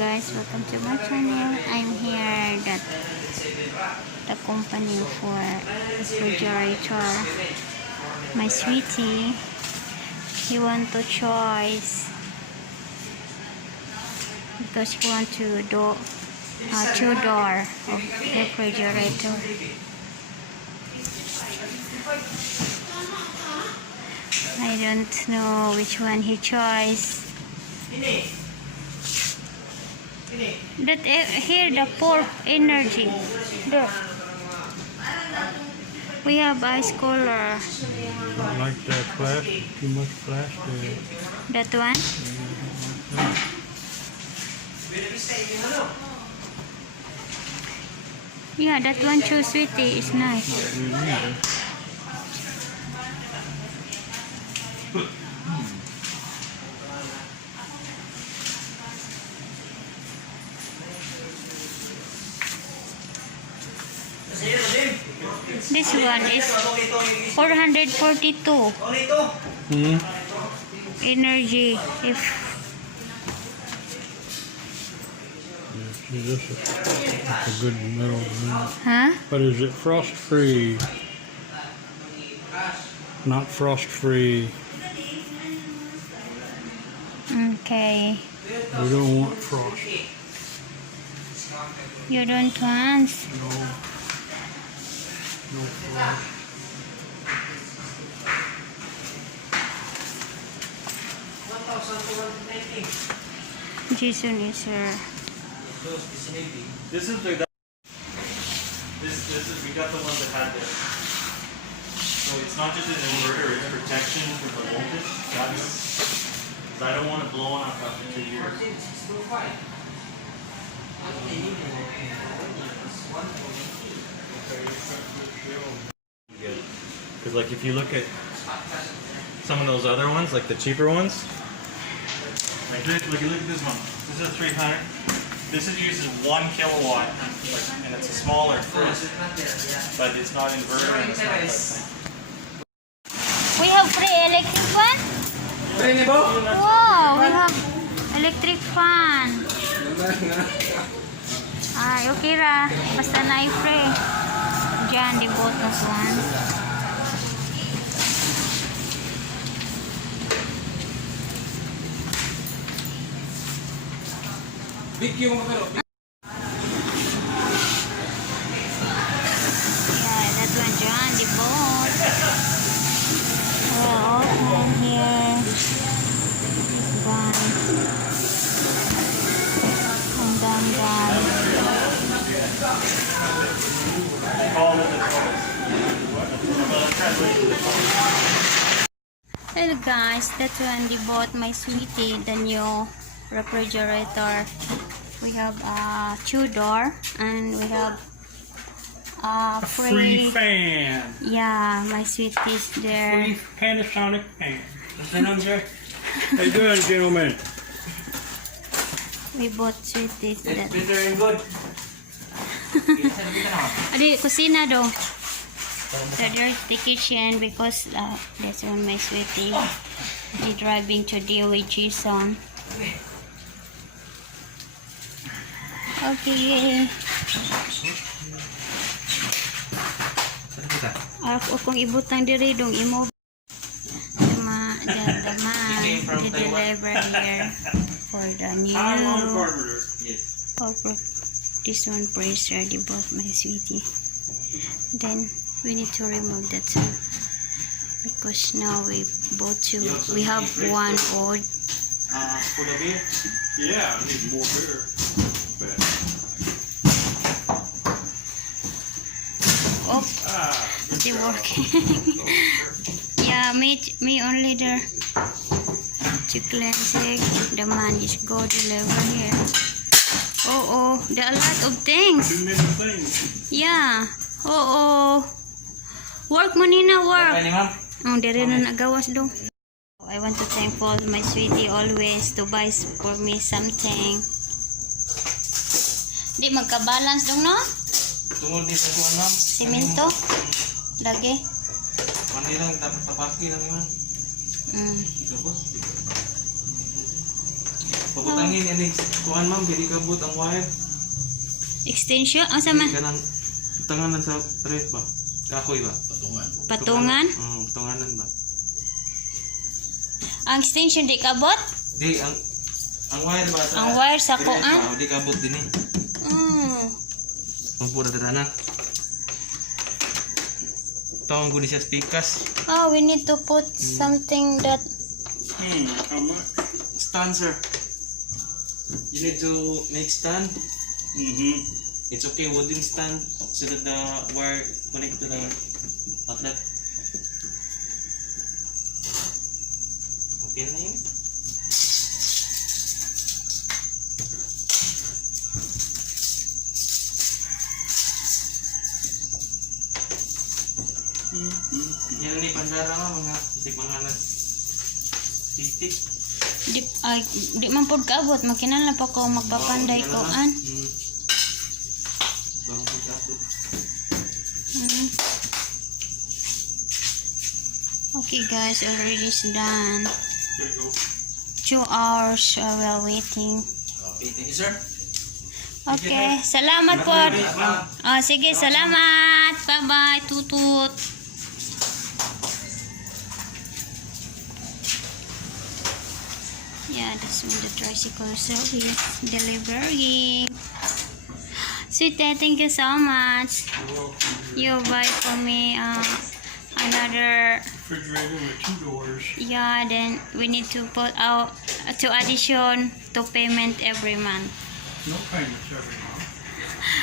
guys, welcome to my channel. I'm here at the company for refrigerator. My sweetie, he want to choice because he want to do two-door of refrigerator. I don't know which one he choice. That here the pork energy. There. We have ice cooler. Like that plastic, too much plastic. That one? Yeah, that one too, sweetie, is nice. This one is 442 energy. If This is a good metal. huh? But is it frost free? Not frost free. Okay. We don't want frost. You don't want? No frost. Jason is here. This is we got the one that had this. So it's not just an inverter, it's protection for the voltage. That's, because I don't want it blowing up after 2 years. Because like if you look at some of those other ones, like the cheaper ones, like look at this one. This is a 300. This is uses 1 kilowatt, and it's a smaller fridge, but it's not inverter and it's not that thing. We have free electric fan? Wow, we have electric fan. Ay, okay ra. Basta na free. Diyan, di bought na one. Video mo pero. Yeah, that one dyan, di bought. Oh, open here. This one. And then hello guys, that one they bought my sweetie, the new refrigerator. We have a two-door and we have a Free fan. Yeah, my sweetie's there. Free Panasonic fan. How you doing, gentlemen? We bought sweeties. That. Bitter and good. Adi, kusina do. So there's the kitchen because that's when my sweetie is driving to deal with Jason. Okay. Ako kung ibutang diri dong imo. The man deliver here for the new. This one pressure they bought my sweetie. Then we need to remove that too because now we bought two. We have one old. For the beer? Yeah, I need more beer. Oh, they working. Yeah, me only there to cleanse it. The man is go deliver here. Oh, there are a lot of things. Too many things. Yeah. Oh. Work mo nina, work. Oh, dire na nagawas do. I want to thank my sweetie always to buy for me something. Di magka-balance dong no? Tungod din sa kuan ma'am. Simento. Lagi. Manilang tapaski lang yun. Mm. Tapos Pagutangin yan kuhan ma'am, pili kabot ang wire. Extension? Ang sama? Kanang tanganan sa ref ba? Kahoy ba? Patungan? Patunganan ba? Ang extension di kabot? Di, ang wire ba? Ang wire sa ref kuan? ba? Di kabot din eh. Mampura na. Tawang guni siya speakers. Oh, we need to put something that... How much? Stand, sir. You need to make stand. It's okay, wooden stand, so that the wire connect to the outlet. Okay na yun? Yan ni pandara mga titik. Di man pod kaabot. Makinala pa ko magpapanday ko an. Bang pagkabot. Okay guys, already is done. 2 hours while waiting. Okay, thank you, sir. Okay, salamat po. Oh, sige, salamat. Bye-bye, tutut. Yeah, that's when the tricycle service delivering. Sweetie, thank you so much. You buy for me another. Refrigerator with 2 doors. Yeah, then we need to put out to addition to payment every month. No payments every month.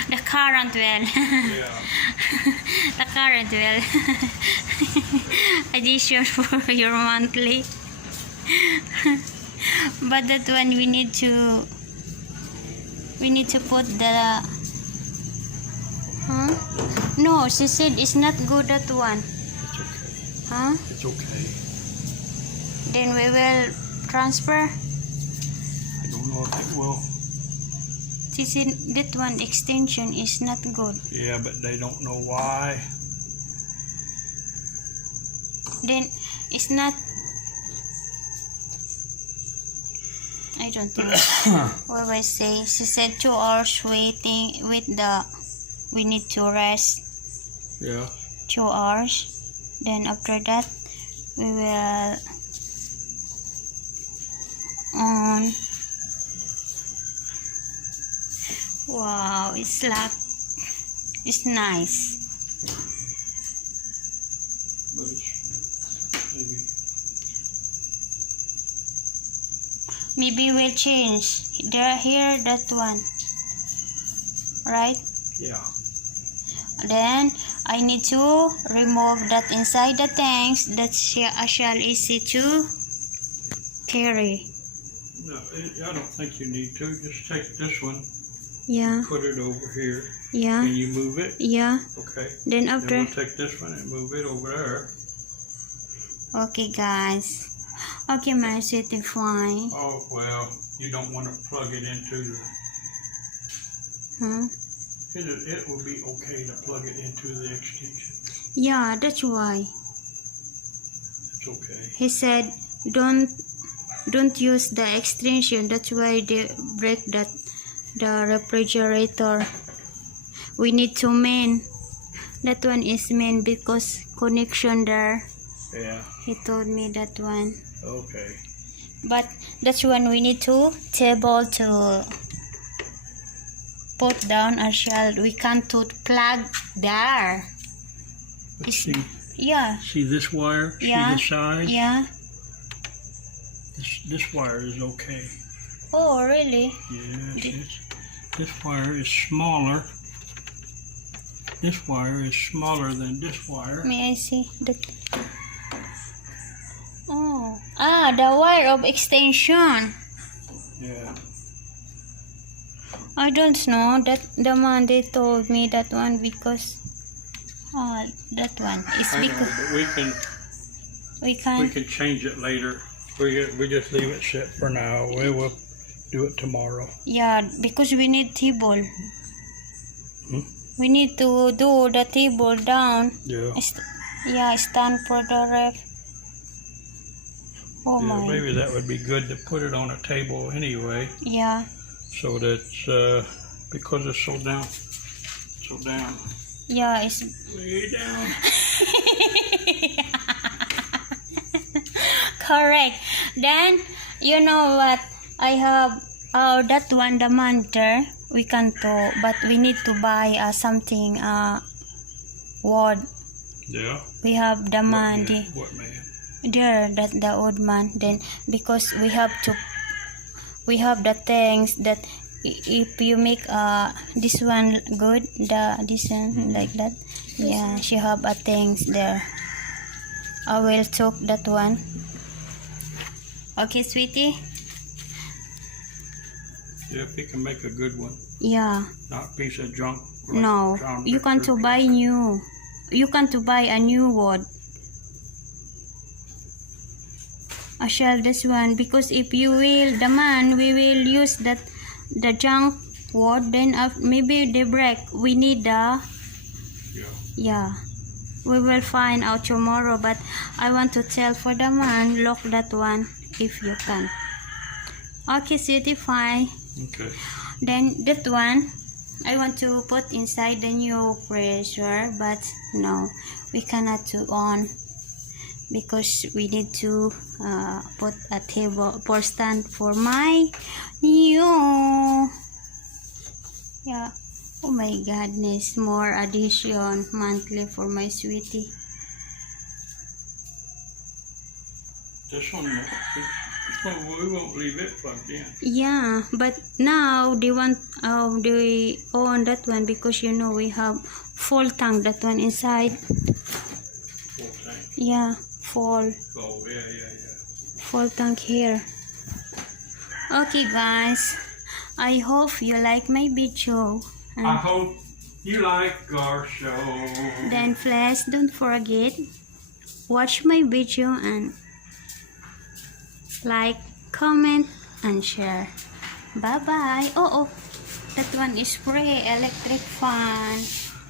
The current well. Yeah. The current well. Addition for your monthly. But that one we need to put the no, she said it's not good, that one. It's okay. Huh? It's okay. Then we will transfer. I don't know if it will. She said that one extension is not good. Yeah, but they don't know why. Then it's not. I don't know. What I say? She said 2 hours waiting with the. We need to rest Yeah. 2 hours. Then after that, we will on. Wow, it's like it's nice. But it's Maybe we'll change here that one, right? yeah. Then I need to remove that inside the tanks. That's shall easy to carry. No, I don't think you need to. Just take this one, Yeah, put it over here, yeah, and you move it. yeah. Okay. Then Then after, we'll take this one and move it over there. okay, guys. Okay, my city fine. Oh, well, you don't want to plug it into the... Huh? It will be okay to plug it into the extension. Yeah, that's why It's okay. he said don't use the extension. That's why they break the refrigerator. We need to main. That one is main because connection there. Yeah, He told me that one. okay. But that's when we need to table to put down our shell. We can't put plug there. Let's see. Yeah, See this wire? Yeah. See this side? yeah. This wire is okay. Oh, really? Yes, this wire is smaller. This wire is smaller than this wire. May I see the? Oh, the wire of extension. Yeah. I don't know that the man they told me that one because that one is I know, because but we we can. can change it later. We just leave it set for now. We will do it tomorrow. Yeah, because we need table. Hmm? We need to do the table down. Yeah. Yeah, stand for the ref. Oh Yeah, my. maybe that would be good to put it on a table anyway, Yeah. so that because it's so down, Yeah, it's way down. correct. Then you know what? I have that one the manter we can to, but we need to buy something wood. Yeah. We have the man What man? there, that the old man. Then because we have the things that if you make this one good, this one like that. Yeah, she have things there. I will took that one. Okay, sweetie. Yeah, if he can make a good one, Yeah. not a piece of junk. like No, John you can Victor to buy new. You can to buy a new wood. I shall this one because if you will the man, we will use the junk wood. Then maybe they break. We need the yeah. We will find out tomorrow. But I want to tell for the man, lock that one if you can. Okay, sweetie, fine. Okay. Then that one I want to put inside the new pressure, but no, we cannot to on because we need to put a table for stand for my new. Yeah. Oh my goodness, more addition monthly for my sweetie. This one, we won't leave it plugged in. Yeah, but now they want they own that one because you know we have full tank that one inside. Full tank. Yeah, full Oh, yeah. full tank here. Okay, guys, I hope you like my video. I And hope you like our show. then please don't forget watch my video and like, comment, and share. Bye bye. Oh, that one is free electric fan.